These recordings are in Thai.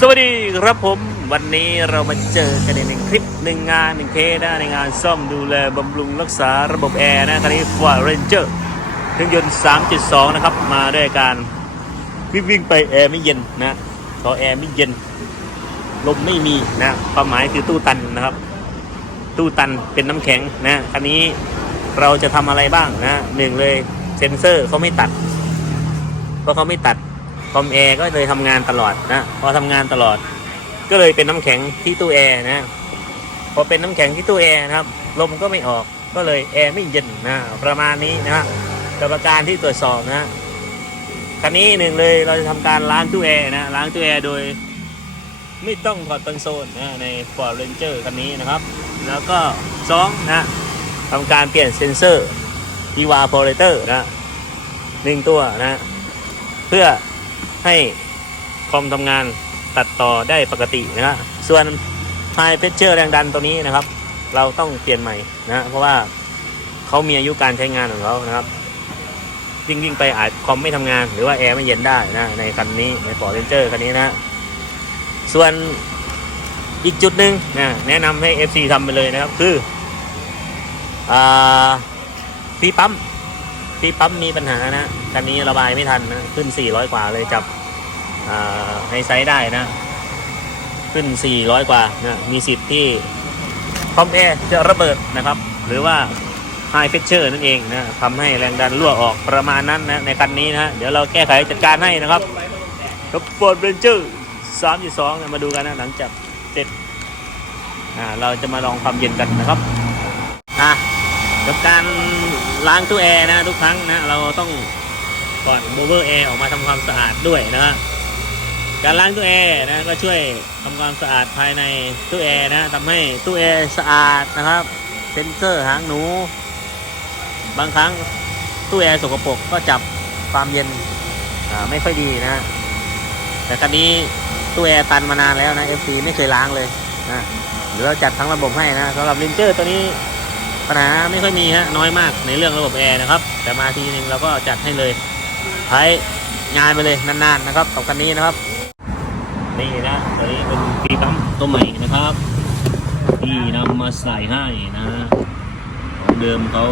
สวัสดีครับผมวันนี้เรามาเจอกันในคลิปหนึ่งงานหนึ่งเคสนะในงานซ่อมดูแลบำรุงรักษาระบบแอร์นะคันนี้ฟอร์เรนเจอร์เครื่องยนต์3.2นะครับ มาด้วยการวิ่งวิ่งไปแอร์ไม่เย็นนะพอแอร์ไม่เย็น ลมไม่มีนะความหมายคือตู้ตันนะครับ ตู้ตันเป็นน้ำแข็งนะคันนี้เราจะทำอะไรบ้างนะหนึ่งเลยเซ็นเซอร์เขาไม่ตัด เพราะเขาไม่ตัด คอมแอร์ก็เลยทำงานตลอดนะพอทำงานตลอด ก็เลยเป็นน้ำแข็งที่ตู้แอร์นะพอเป็นน้ำแข็งที่ตู้แอร์นะครับ ลมก็ไม่ออกก็เลยแอร์ไม่เย็นนะประมาณนี้นะกับประการที่ตรวจสอบนะคันนี้หนึ่งเลยเราจะทำการล้างตู้แอร์นะล้างตู้แอร์โดย ไม่ต้องถอดคอนโซลนะใน Ford Ranger คันนี้นะครับ แล้วก็สองนะทำการเปลี่ยนเซนเซอร์ evaporator นะหนึ่งตัวนะ เพื่อ ให้คอมทำงานตัดต่อได้ปกตินะส่วน High Pressure แรงดันตัวนี้นะครับ เราต้องเปลี่ยนใหม่นะเพราะว่าเขามีอายุการใช้งานของเขานะครับวิ่งวิ่งไปอาจคอมไม่ทำงาน หรือว่าแอร์ไม่เย็นได้นะในคันนี้ใน Ford Ranger คันนี้นะ ส่วนอีกจุดหนึ่งนะแนะนำให้ FC ทำไปเลยนะครับ คืออ่าพี่ปั๊มพี่ปั๊มมีปัญหานะคันนี้ระบายไม่ทันนะขึ้น 400 กว่าเลยจับ อ่าให้ไซส์ได้นะ ขึ้น 400 กว่านะมีสิทธิ์ที่คอมแอร์จะระเบิดนะครับ หรือว่า High Pressure นั่นเองนะทำให้แรงดันรั่วออกประมาณนั้นนะ ในคันนี้นะเดี๋ยวเราแก้ไขจัดการให้นะครับกับ Ford Ranger 3.2เนี่ยมาดูกันนะหลังจากเสร็จอ่าเราจะมาลองความเย็นกันนะครับอะกับการล้างตู้แอร์นะทุกครั้งนะเราต้องก่อนโบเวอร์แอร์ออกมาทำความสะอาดด้วยนะฮะ การล้างตู้แอร์นะก็ช่วยทำความสะอาดภายในตู้แอร์นะทำให้ตู้แอร์สะอาดนะครับ เซ็นเซอร์หางหนู บางครั้งตู้แอร์สกปรกก็จับความเย็นไม่ค่อยดีนะ แต่คันนี้ตู้แอร์ตันมานานแล้วนะ FC ไม่เคยล้างเลยนะเดี๋ยวเราจัดทั้งระบบให้นะสำหรับลินเจอร์ตัวนี้ปัญหาไม่ค่อยมีฮะน้อยมากในเรื่องระบบแอร์นะครับ แต่มาทีนึงเราก็จัดให้เลยใช้งานไปเลยนานๆนะครับกับคันนี้นะครับ นี่นะตัวนี้เป็นฟีปั๊มตัวใหม่นะครับ ที่นำมาใส่ให้นะของเดิมเขา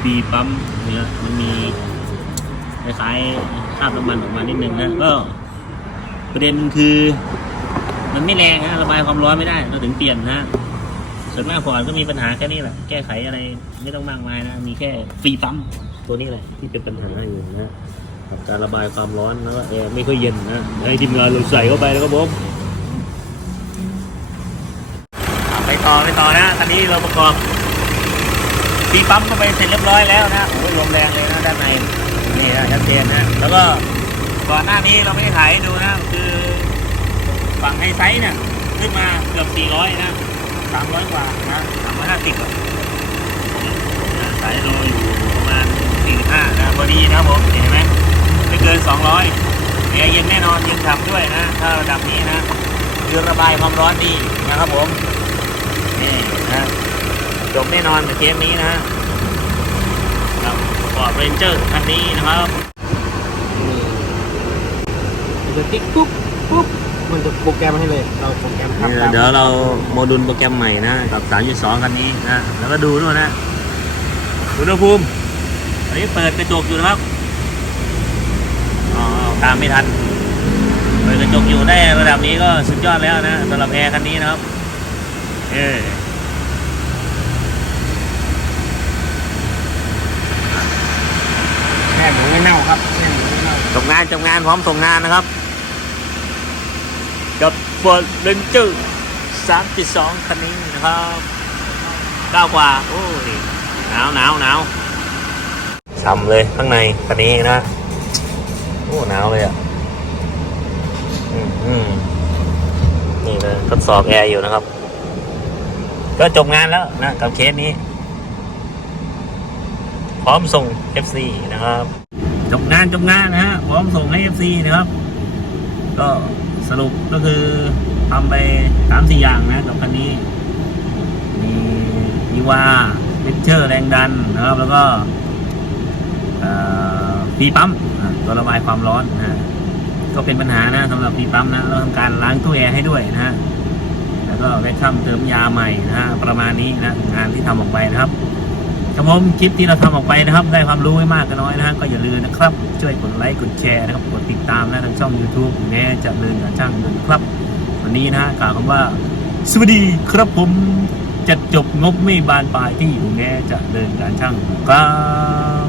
ฟีปั๊มเนี่ยมันมีคล้ายๆคราบน้ำมันออกมานิดนึงนะก็ประเด็นคือ มันไม่แรงนะระบายความร้อนไม่ได้เราถึงเปลี่ยนนะส่วนมากฟอร์ดก็มีปัญหาแค่นี้แหละแก้ไขอะไรไม่ต้องมากมายนะมีแค่ฟีปั๊มตัวนี้แหละที่เป็นปัญหาอยู่นะ การระบายความร้อนแล้วก็แอร์ไม่ค่อยเย็นนะให้ทีมงานเราใส่เข้าไปแล้วก็ผมไปต่อไปต่อนะตอนนี้เราประกอบฟรีปั๊มเข้าไปเสร็จเรียบร้อยแล้วนะโอ้ยลมแรงเลยนะด้านในนี่นะชัดเจนนะแล้วก็ก่อนหน้านี้เราไม่ได้ถ่ายดูนะคือฝั่งไฮไซส์เนี่ยขึ้นมาเกือบ 400 นะ 300 กว่านะ350สายโลอยู่ประมาณ45นะพอดีนะผม เห็นไหมไม่เกิน 200แอร์เย็นแน่นอนเย็นฉ่ำด้วยนะ ถ้าระดับนี้นะคือระบายความร้อนดีนะครับผม นี่นะจบแน่นอนกับเกมนี้นะกับฟอร์ดเรนเจอร์คันนี้นะครับจะติ๊กปุ๊บปุ๊บมันจะโปรแกรมให้เลย เราโปรแกรมทำตามเดี๋ยวเราโมดูลโปรแกรมใหม่นะ กับ 3.2 คันนี้นะ แล้วก็ดูด้วยนะ อุณหภูมิ อันนี้เปิดกระจกอยู่นะครับอ๋อ ตามไม่ทันเปิดกระจกอยู่ได้ระดับนี้ก็สุดยอดแล้วนะสำหรับแอร์คันนี้นะครับ เออแม่หมูไม่เน่าครับแม่หมูไม่เน่าจบงานจบงานพร้อมส่งงานนะครับ กับ Ford Ranger 3.2คันนี้นะครับก้าวกว่า โอ้ยหนาวหนาวหนาวช้ำเลยข้างในคันนี้นะโอ้หนาวเลยอะนี่เลยทดสอบแอร์อยู่นะครับ ก็จบงานแล้วนะ กับเคสนี้ พร้อมส่ง FC นะครับ จบงานจบงานนะฮะพร้อมส่งให้ FC นะครับ ก็สรุปก็คือทำไปสามสี่อย่างนะกับคันนี้ มีมีว่าเลเชอร์แรงดันนะครับ แล้วก็ฟีปั๊ม ตัวระบายความร้อนนะก็เป็นปัญหานะสำหรับที่ปั๊มนะเราทำการล้างตู้แอร์ให้ด้วยนะฮะแล้วก็เวทคัมเติมยาใหม่นะฮะประมาณนี้นะงานที่ทำออกไปนะครับครับผมคลิปที่เราทำออกไปนะครับ ได้ความรู้ไม่มากก็น้อยนะฮะก็อย่าลืมนะครับ ช่วยกดไลค์กดแชร์นะครับกดติดตามนะทางช่อง YouTube แง่จะเลินกับช่างเงินครับ วันนี้นะฮะกล่าวคำว่า สวัสดีครับผมจะจบงบไม่บานปลายที่อยู่แง่จะเดินการช่างครับ